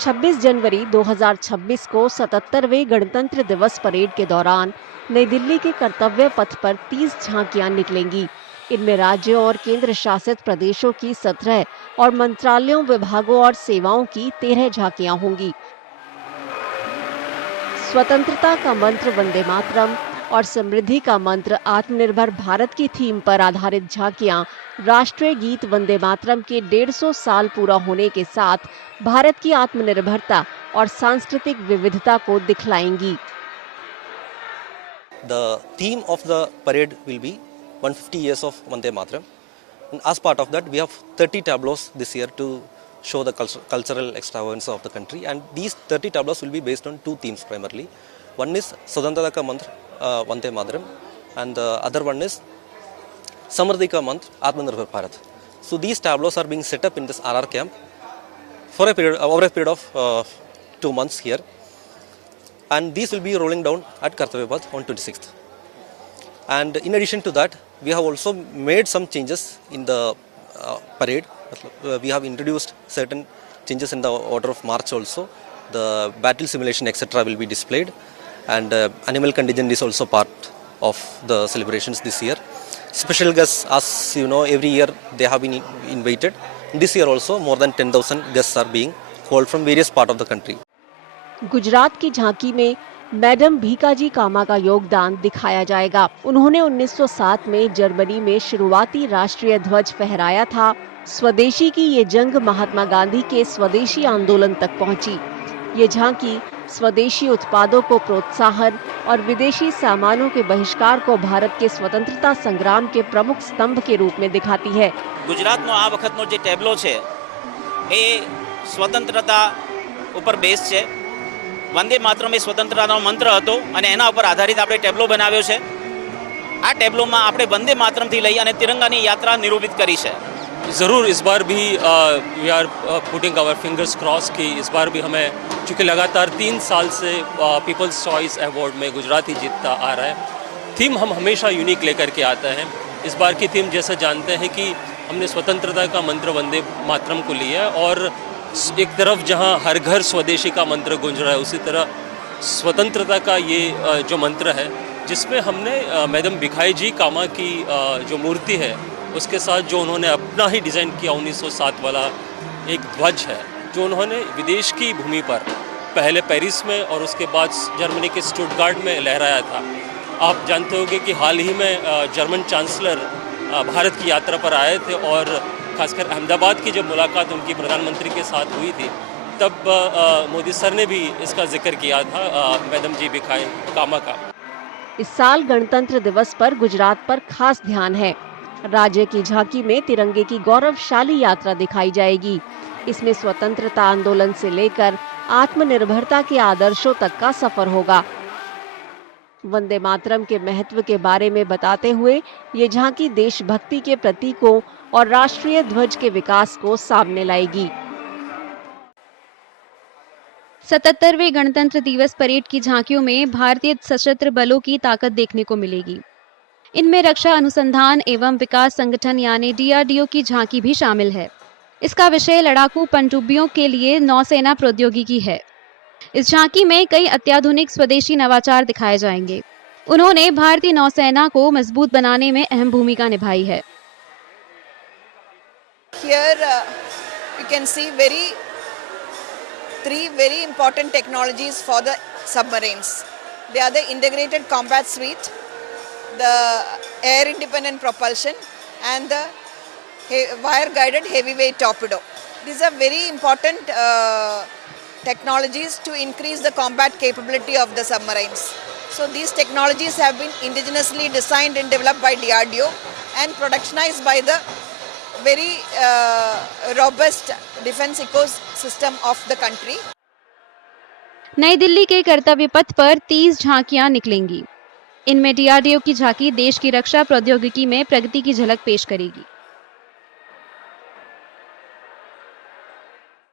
26 जनवरी 2026 को 77वें गणतंत्र दिवस परेड के दौरान नई दिल्ली के कर्तव्य पथ पर 30 झांकियां निकलेंगी। इनमें राज्यों और केंद्र शासित प्रदेशों की 17 और मंत्रालयों, विभागों और सेवाओं की 13 झांकियां होंगी। स्वतंत्रता का मंत्र वंदे मातरम और समृद्धि का मंत्र आत्मनिर्भर भारत की थीम पर आधारित झांकियां राष्ट्रीय गीत वंदे मातरम के 150 साल पूरा होने के साथ भारत की आत्मनिर्भरता और सांस्कृतिक विविधता को दिखलाएंगी। The theme of the parade will be 150 years of Vande Mataram. And as part of that, we have 30 tableaus this year to show the cultural extravagance of the country. And these 30 tableaus will be based on two themes primarily. One is Swatantrata ka mantra, Vande Mataram, and the other one is Samriddhi ka mantra, Atmanirbhar Bharat. So these tableaus are being set up in this RR camp for over a period of 2 months here. And these will be rolling down at Kartavya Path on 26th. And in addition to that, we have also made some changes in the parade. We have introduced certain changes in the order of march also. The battle simulation etc. will be displayed, and animal contingent is also part of the celebrations this year. Special guests, as you know, every year they have been invited. This year also more than 10,000 guests are being called from various parts of the country. Gujarat की झांकी में madam Bhikaji कामा का योगदान दिखाया जाएगा। उन्होंने 1907 में Germany में शुरुआती राष्ट्रीय ध्वज फहराया था। स्वदेशी की ये जंग महात्मा गांधी के स्वदेशी आंदोलन तक पहुंची। ये झांकी स्वदेशी उत्पादों को प्रोत्साहन और विदेशी सामानों के बहिष्कार को भारत के स्वतंत्रता संग्राम के प्रमुख स्तंभ के रूप में दिखाती है। गुजरात નો આ વખતનો જે ટેબ્લો છે એ સ્વતંત્રતા ઉપર બેઝ છે। વંદે માતરમ એ સ્વતંત્રતાનો મંત્ર હતો અને એના ઉપર આધારિત આપણે ટેબ્લો બનાવ્યો છે। આ ટેબ્લોમાં આપણે વંદે માતરમથી લઈ અને તિરંગાની यात्रा નિરૂપિત કરી છે। ज़रूर इस बार भी we are putting our fingers cross कि इस बार भी हमें, चूँकि लगातार 3 साल से पीपल्स चॉइस अवार्ड में गुजरात ही जीतता आ रहा है। थीम हम हमेशा यूनिक लेकर के आते हैं। इस बार की थीम जैसा जानते हैं कि हमने स्वतंत्रता का मंत्र वंदे मातरम को लिया है, और एक तरफ जहाँ हर घर स्वदेशी का मंत्र गूंज रहा है, उसी तरह स्वतंत्रता का ये जो मंत्र है, जिसमें हमने मैडम भिखाई जी कामा की जो मूर्ति है उसके साथ जो उन्होंने अपना ही डिज़ाइन किया 1907 वाला एक ध्वज है, जो उन्होंने विदेश की भूमि पर पहले पेरिस में और उसके बाद जर्मनी के स्टुटगार्ट में लहराया था। आप जानते होंगे कि हाल ही में जर्मन चांसलर भारत की यात्रा पर आए थे, और खासकर अहमदाबाद की जब मुलाकात उनकी प्रधानमंत्री के साथ हुई थी, तब मोदी सर ने भी इसका जिक्र किया था मैडम जी भिखाई कामा का। इस साल गणतंत्र दिवस पर गुजरात पर खास ध्यान है। राज्य की झांकी में तिरंगे की गौरवशाली यात्रा दिखाई जाएगी। इसमें स्वतंत्रता आंदोलन से लेकर आत्मनिर्भरता के आदर्शों तक का सफर होगा। वंदे मातरम के महत्व के बारे में बताते हुए ये झांकी देशभक्ति के प्रतीकों और राष्ट्रीय ध्वज के विकास को सामने लाएगी। 77वें गणतंत्र दिवस परेड की झांकियों में भारतीय सशस्त्र बलों की ताकत देखने को मिलेगी। इनमें रक्षा अनुसंधान एवं विकास संगठन यानी DRDO की झांकी भी शामिल है। इसका विषय लड़ाकू पनडुब्बियों के लिए नौसेना प्रौद्योगिकी है। इस झांकी में कई अत्याधुनिक स्वदेशी नवाचार दिखाए जाएंगे। उन्होंने भारतीय नौसेना को मजबूत बनाने में अहम भूमिका निभाई है। Here you can see three very important technologies for the submarines. They are the integrated combat suite, the air independent propulsion, and the wire guided heavyweight torpedo. These are very important technologies to increase the combat capability of the submarines. So these technologies have been indigenously designed and developed by DRDO and productionized by the very robust defense ecosystem of the country. नई दिल्ली के कर्तव्य पथ पर 30 झांकियां निकलेंगी। इनमें DRDO की झांकी देश की रक्षा प्रौद्योगिकी में प्रगति की झलक पेश करेगी।